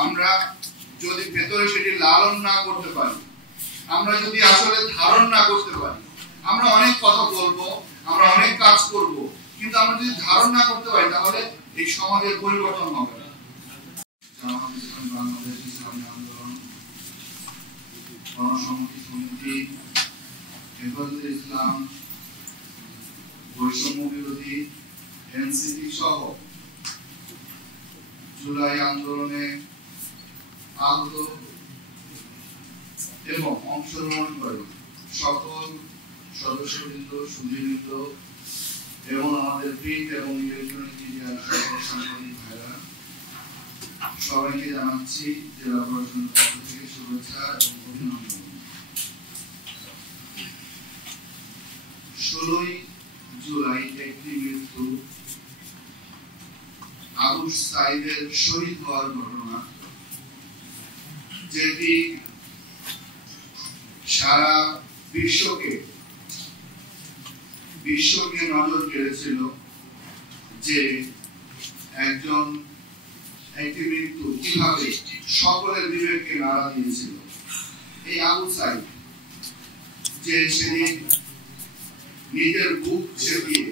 আমরা যদি ভেতরে সেটি লালন না করতে পারি, আমরা যদি আসলে ধারণ না করতে পারি, আমরা অনেক কথা বলবো, আমরা অনেক কাজ করব, কিন্তু আমরা যদি ধারণ না করতে পারি তাহলে এই সমাজের পরিবর্তন হবে না। বাংলাদেশ ইসলামী আন্দোলন, গণসংহতি সমিতি, হেফাজতে ইসলাম, বৈষম্য বিরোধী, এনসিপি সহ জুলাই আন্দোলনে আহত এবং অংশগ্রহণ করে সকল সদস্যবৃন্দ, সুধীবৃন্দ এবং আমাদের প্রিন্ট এবং ইলেকট্রনিক মিডিয়ার সকল সাংবাদিক ভাইরা, সবাইকে জানাচ্ছি জেলা প্রশাসনের পক্ষ থেকে শুভেচ্ছা এবং অভিনন্দন। 16 জুলাই একটি মৃত্যু, আবু সাইদের শহীদ হওয়ার ঘটনা, যেটি সারা বিশ্বকে নজর কেড়েছিল যে একটি মৃত্যু কিভাবে সকলের বিবেককে নাড়া দিয়েছিল। এই আবু সাইদ যে সেদিন নিজের বুক চেপিয়ে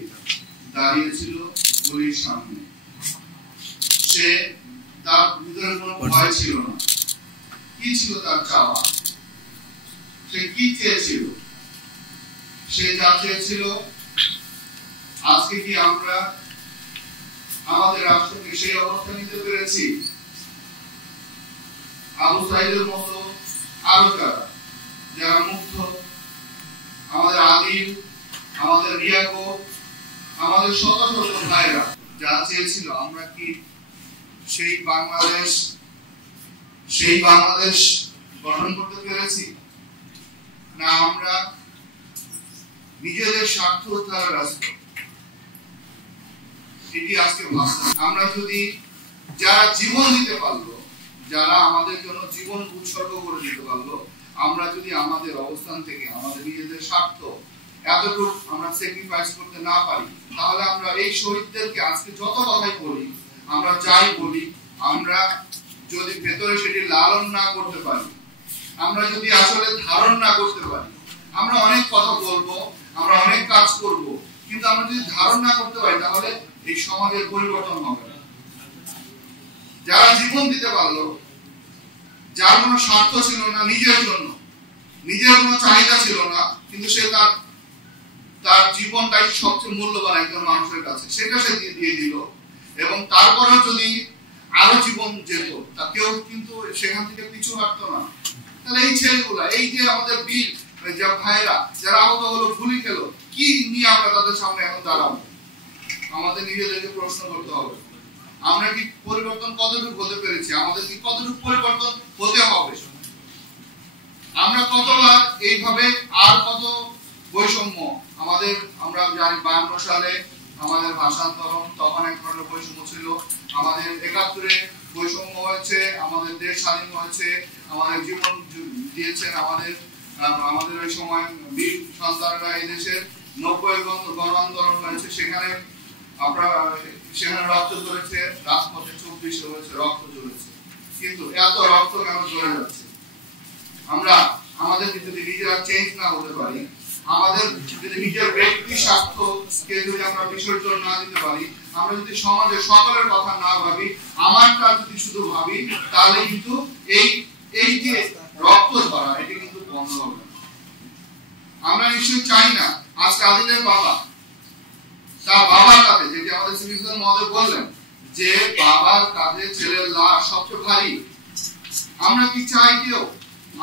দাঁড়িয়েছিল গুলির সামনে, সে তার ভিতরে কোনো ভয় ছিল না। কি ছিল তার চাওয়া? সে কি চেয়েছিল? সে যা চেয়েছিল, আজকে কি আমরা আমাদের রাষ্ট্রকে সেই অবস্থা নিতে পেরেছি? আবু সাইদের মতো আরো যারা মুগ্ধ, আমাদের আদিল, আমাদের রিয়াকো, আমাদের শত শত ভাইরা যা চেয়েছিল, আমরা কি সেই বাংলাদেশ গঠন করতে পেরেছি? না আমরা নিজেদের স্বার্থ উদ্ধারের রাস্তা এটি আজকে ভাবছি। আমরা যদি যারা জীবন দিতে পারলো, যারা আমাদের জন্য জীবন উৎসর্গ করে দিতে পারলো, আমরা যদি আমাদের অবস্থান থেকে আমাদের নিজেদের স্বার্থ এতটুকু আমরা স্যাক্রিফাইস করতে না পারি, তাহলে আমরা এই শহীদদেরকে আজকে যত কথাই বলি, আমরা যাই বলি, আমরা যদি ভেতরে সেটি লালন না করতে পারি, আমরা যদি আসলে ধারণ না করতে পারি, আমরা অনেক কথা বলবো, আমরা অনেক কাজ করব, কিন্তু আমরা যদি ধারণ না করতে পারি তাহলে এই সমাজের পরিবর্তন হবে না। যারা জীবন দিতে পারলো, যার কোনো স্বার্থ ছিল না, নিজের কোনো চাহিদা ছিল না, কিন্তু সে তার জীবনটাই সবচেয়ে মূল্যবান একজন মানুষের কাছে, সেটা সে দিয়ে দিল। এবং তারপরেও যদি আরো জীবন যেত, তা কেউ কিন্তু সেখান থেকে পিছু হাঁটতো না। তাহলে এই ছেলেগুলা, এই যে আমাদের বীর যা ভাইরা যারা আহত হলো, গুলি খেলো, কি নিয়ে আমরা তাদের সামনে এখন দাঁড়াবো? আমাদের নিজেদেরকে প্রশ্ন করতে হবে, আমরা কি পরিবর্তন কতটুকু হতে পেরেছি? আমাদের কি কতটুকু পরিবর্তন হতে হবে? আমরা কতবার এইভাবে আর কত বৈষম্য আমরা জানি 52 সালে আমাদের ভাষান্তরণ, তখন এক ধরনের বৈষম্য ছিল। আমাদের 71-এ বৈষম্য হয়েছে, আমাদের দেশ স্বাধীন হয়েছে, আমাদের জীবন দিয়েছেন আমাদের ওই সময় বীর সন্তানরা। এই দেশের 90-এর গণ আন্দোলন হয়েছে, সেখানে রক্ত ঝরেছে, রাজপথে 24 হয়েছে, রক্ত ঝরেছে। কিন্তু এত রক্ত কেন ঝরে যাচ্ছে? আমরা আমাদেরকে যদি নিজেরা চেঞ্জ না হতে পারি, আমাদের যদি নিজের ব্যক্তি স্বার্থকে যদি আমরা বিসর্জন না দিতে পারি, আমরা যদি সমাজের সকলের কথা না ভাবি, আমারটা যদি শুধু ভাবি, তাহলে কিন্তু এই যে রক্ত ঝরা, এটি কিন্তু বন্ধ হবে না। আমরা নিশ্চয়ই চাই না আজকে আদিলের বাবা, তার বাবার কাঁধে, যেটি আমাদের সিভিল মহোদয় বললেন যে বাবার কাঁধে ছেলের লাশ সবচেয়ে ভারী। আমরা কি চাই কেউ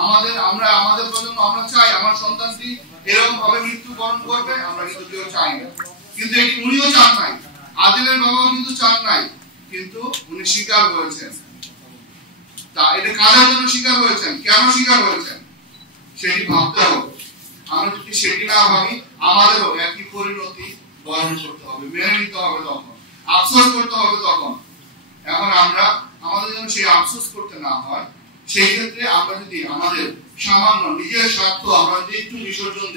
আমাদের প্রজন্ম, আমরা চাই আমার সন্তানটি এরকম ভাবে মৃত্যুবরণ করবে? আমরা কিন্তু কেউ চাই না। কিন্তু এটি উনিও চান নাই, আদিলের বাবাও কিন্তু চান নাই, কিন্তু উনি স্বীকার করেছেন। তা এটা কাদের জন্য স্বীকার হয়েছেন, কেন স্বীকার হয়েছেন, সেটি ভাবতে হবে। আমরা যদি সেটি না ভাবি, আমাদেরও একই পরিণতি বরণ করতে হবে, মেনে নিতে হবে, তখন আফসোস করতে হবে। তখন এখন আমাদের যেন সেই আফসোস করতে না হয়, সেই ক্ষেত্রে আমরা যদি আমাদের সামান্য নিজের স্বার্থ আমরা যদি একটু বিসর্জন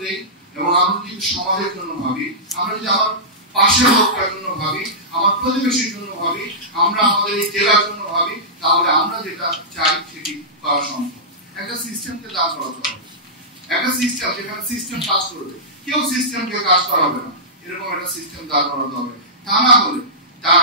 দেই, এবং আমরা যদি সমাজের জন্য ভাবি, আমরা যদি আমার পাশের লোকটার জন্য ভাবি, আমার প্রতিবেশীর জন্য ভাবি, আমরা আমাদের এই জেলার জন্য ভাবি, তাহলে আমরা যেটা চাই সেটি করা সম্ভব। একটা সিস্টেমকে দাঁড় করাতে হবে, একটা সিস্টেম যেখানে সিস্টেম কাজ করবে, কেউ সিস্টেমকে কাজ করাবে না, এরকম একটা সিস্টেম দাঁড় করাতে হবে। তা না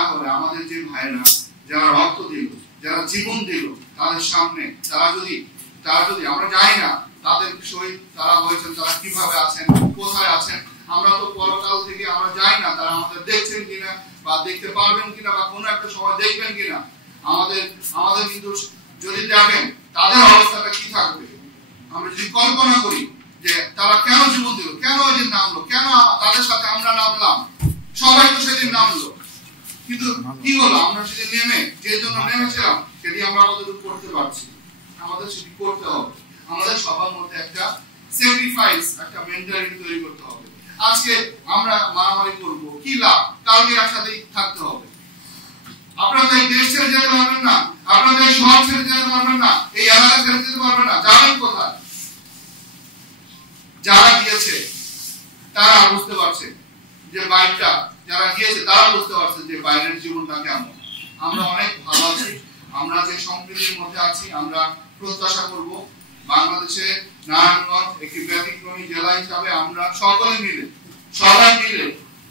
হলে আমাদের যে ভাইরা যারা রক্ত দিল, যারা জীবন দিল, তাদের সামনে তারা যদি আমরা জানি না তাদের শহীদ তারা হয়েছেন, তারা কিভাবে আছেন, কোথায় আছেন, আমরা তো পরকাল থেকে আমরা জানি না তারা আমাদের দেখছেন কিনা বা দেখতে পারবেন কিনা বা কোনো একটা সময় দেখবেন কিনা। আমাদের কিন্তু যদি দেখেন তাদের অবস্থাটা কি থাকবে, আমরা যদি কল্পনা করি যে তারা কেন জীবন দিল, কেন ওই দিন নামলো, কেন তাদের সাথে আমরা নামলাম, সবাই তো সেদিন নামলো, কিন্তু কি হলো, আমরা সেদিন নেমে যে জন্য নেমেছিলাম সেটি আমরা কতটুকু করতে পারছি, আমাদের সেটি করতে হবে। আমাদের সবার মধ্যে একটা স্যাক্রিফাইস, একটা মেন্টালিটি তৈরি করতে হবে। আজকে আমরা মারামারি করব, কি লাভ, কালকে একসাথেই থাকতে হবে। আপনারা এই দেশ ছেড়ে যেতে পারবেন না, আপনারা এই শহর ছেড়ে যেতে পারবেন না, এই এলাকা ছেড়ে যেতে পারবেন না, যাবেন কোথায়? যারা গিয়েছে তারা বুঝতে পারছে যে বাইরটা, যারা গিয়েছে তারা বুঝতে পারছে যে বাইরের জীবনটা কেমন। আমরা অনেক ভালো আছি, আমরা যে সম্প্রীতির মধ্যে আছি, আমরা প্রত্যাশা করব বাংলাদেশে নারায়ণগঞ্জ একটি ব্যতিক্রমী জেলা হিসাবে আমরা সবাই মিলে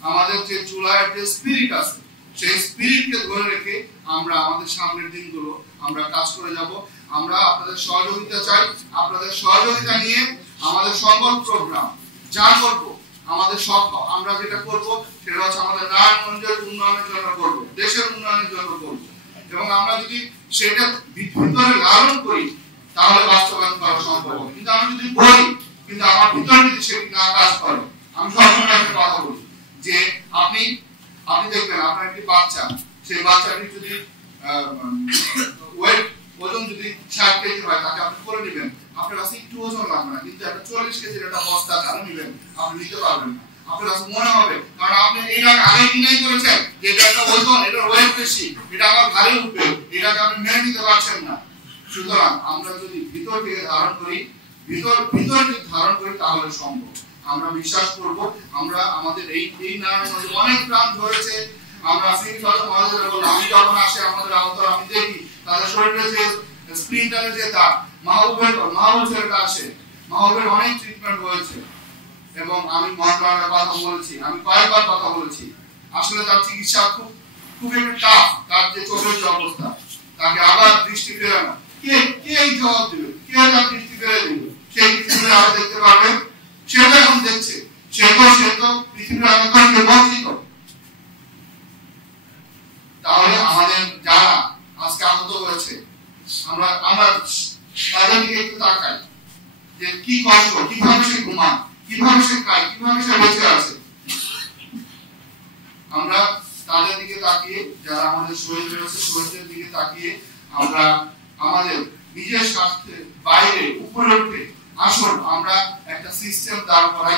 আমাদের যে জুলাইয়ের যে স্পিরিট আছে সেই স্পিরিটকে ধরে রেখে আমরা আমাদের সামনের দিনগুলো আমরা কাজ করে যাব। আমরা আপনাদের সহযোগিতা চাই, আপনাদের সহযোগিতা নিয়ে আমাদের সকল প্রোগ্রাম যা করব, আমাদের সব আমরা যেটা করব সেটা হচ্ছে আমাদের নারায়ণগঞ্জের উন্নয়নের জন্য করব, দেশের উন্নয়নের জন্য করব, এবং আমরা যদি সেটা ভিতরে লালন করি তাহলে বাস্তবায়ন করা সম্ভব হবে। কিন্তু আমি যদি বলি কিন্তু আমার ভিতরে যদি সেটি না কাজ করে, আমি সবসময় একটা কথা বলি যে আপনি দেখবেন আপনার একটি বাচ্চা, সেই বাচ্চাটি যদি ওজন যদি 60 কেজি হয় তাকে আপনি করে নেবেন, আপনার কাছে একটু ওজন লাগবে না, কিন্তু একটা 40 কেজির একটা বস্তা ধারে নেবেন, আপনি নিতে পারবেন না। আপনার কাছে মনে হবে কারণ আপনি এইটা আগে কিনেই করেছেন যে এটা একটা ওজন, এটার ওয়েট বেশি, এটা আমার ভারী উঠবে, এটাকে আপনি মেনে নিতে পারছেন না। সুতরাং আমরা যদি ভিতর থেকে ধারণ করি, ভিতর যদি ধারণ করি তাহলে সম্ভব। আমরা বিশ্বাস করব আমরা আমাদের এই নারায়ণগঞ্জে অনেক প্রাণ ধরেছে। আমরা আমি যখন আসে আমাদের আওতার আমি দেখি তাদের শরীরে যে স্প্লিন্টারে যে দাগ, মাহবুব ছেলেটা আসে, মাহবুবের অনেক ট্রিটমেন্ট হয়েছে এবং আমি মন্ত্রণালয়ের কথা বলেছি, আমি কয়েকবার কথা বলেছি। আসলে তার চিকিৎসা খুব একটা টাফ, তার যে চোখের যে অবস্থা, তাকে আবার দৃষ্টি ফেরানো, কে এই জবাব দিবে, কে তার দৃষ্টি ফেরে দিবে, সেই দৃষ্টি আবার দেখতে পারবে, সেটা এখন দেখছে, সে তো পৃথিবীর আলোচনাকে বঞ্চিত। তাহলে আমাদের যারা আজকে আহত হয়েছে আমরা তাদের দিকে একটু তাকাই যে কি কষ্ট, কিভাবে সে ঘুমান, কিভাবে সে খায়, কিভাবে সে বেঁচে আছে। আমরা তাদের দিকে তাকিয়ে, যারা আমাদের শহীদ হয়েছে শহীদদের দিকে তাকিয়ে আমরা আমাদের নিজের স্বার্থের বাইরে উপরে উঠে আসুন আমরা একটা সিস্টেম দাঁড় করাই,